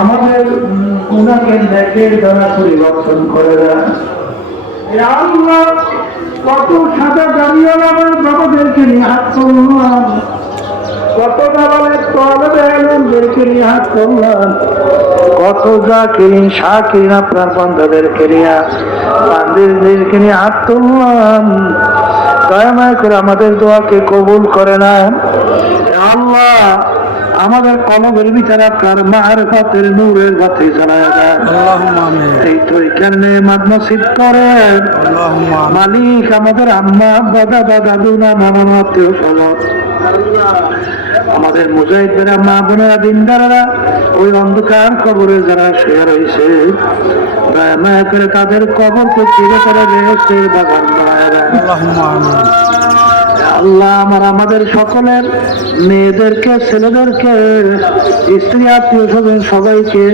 আমাদের গুনাহের নেকের দ্বারা পরিবর্তন করে দেন। ইয়া আল্লাহ, কত সাদা দাঁড়িয়েওয়ালা বাবাদেরকে নিয়ে হাত করলাম, কত দালালের তলবে এলমদেরকে নিয়ে হাত করলাম, কত জাকিরিন শাকিরিন আপনার বান্দাদেরকে নিয়ে বান্দাদেরকে নিয়ে হাত তুললাম। দয়া মায়া করে আমাদের দোয়াকে কবুল করে না। আল্লাহ, আমাদের কলবের ভিতরে আপনার মারফতের নূরের বাতি জ্বালায় দেন। এই তো এখানে মাদনসিব করেন মালিক। আমাদের আম্মা দাদা দাদু নানা আত্মীয় স্বজন, আমাদের মুজাহিদরা মা বোনেরা দিনদারেরা ওই অন্ধকার কবরে যারা শুয়ে রয়েছে, দয়া মায়া করে তাদের কবরকে চিরে করে বেহেশতের বাগান বানায় দেন। আল্লাহ, আমাদের সকলের মেয়েদেরকে ছেলেদেরকে স্ত্রী আত্মীয় স্বজন সবাইকে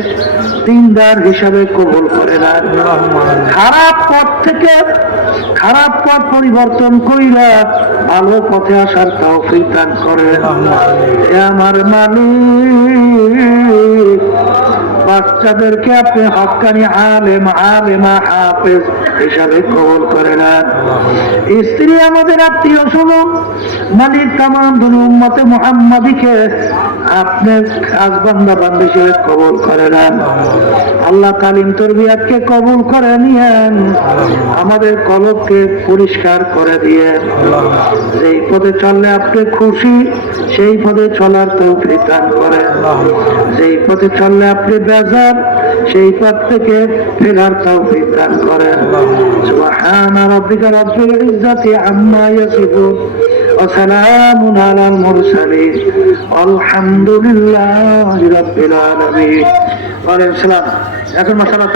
দিনদার হিসাবে কবুল করে দেন। খারাপ পথ থেকে খারাপ পথ পরিবর্তন কইরা ভালো পথে আসার তৌফিক দান করে। আমার মালিক, বাচ্চাদেরকে আপনি হক্কানি আলেম আলেমা হাফেজ হিসাবে কবুল করে নেন। স্ত্রী আমাদের আত্মীয় স্বজন মালিক, তামাম দুনিয়া উম্মতে মুহাম্মাদিকে আপনি খাস বান্দা বান্দা হিসেবে কবুল করে নেন। আল্লাহ, তালিম তরবিয়াতকে কবুল করে নিয়েন। আমাদের কলবকে পরিষ্কার করে দিয়ে যেই পথে চললে আপনি খুশি সেই পথে চলার তৌফিক দান করেন। যেই পথে চললে আপনি বেজার সেই পথ থেকে ফেরার তৌফিক দান করেন। সুবহানা রাব্বিকা রাব্বিল ইজ্জাতি আম্মা ইয়াসিফুন ওয়া সালামুন আলাল মুরসালিন আলহামদুলিল্লাহি রাব্বিল আলামিন। ওয়া আলাইকুম আসসালাম। এখন মাশাআল্লাহ।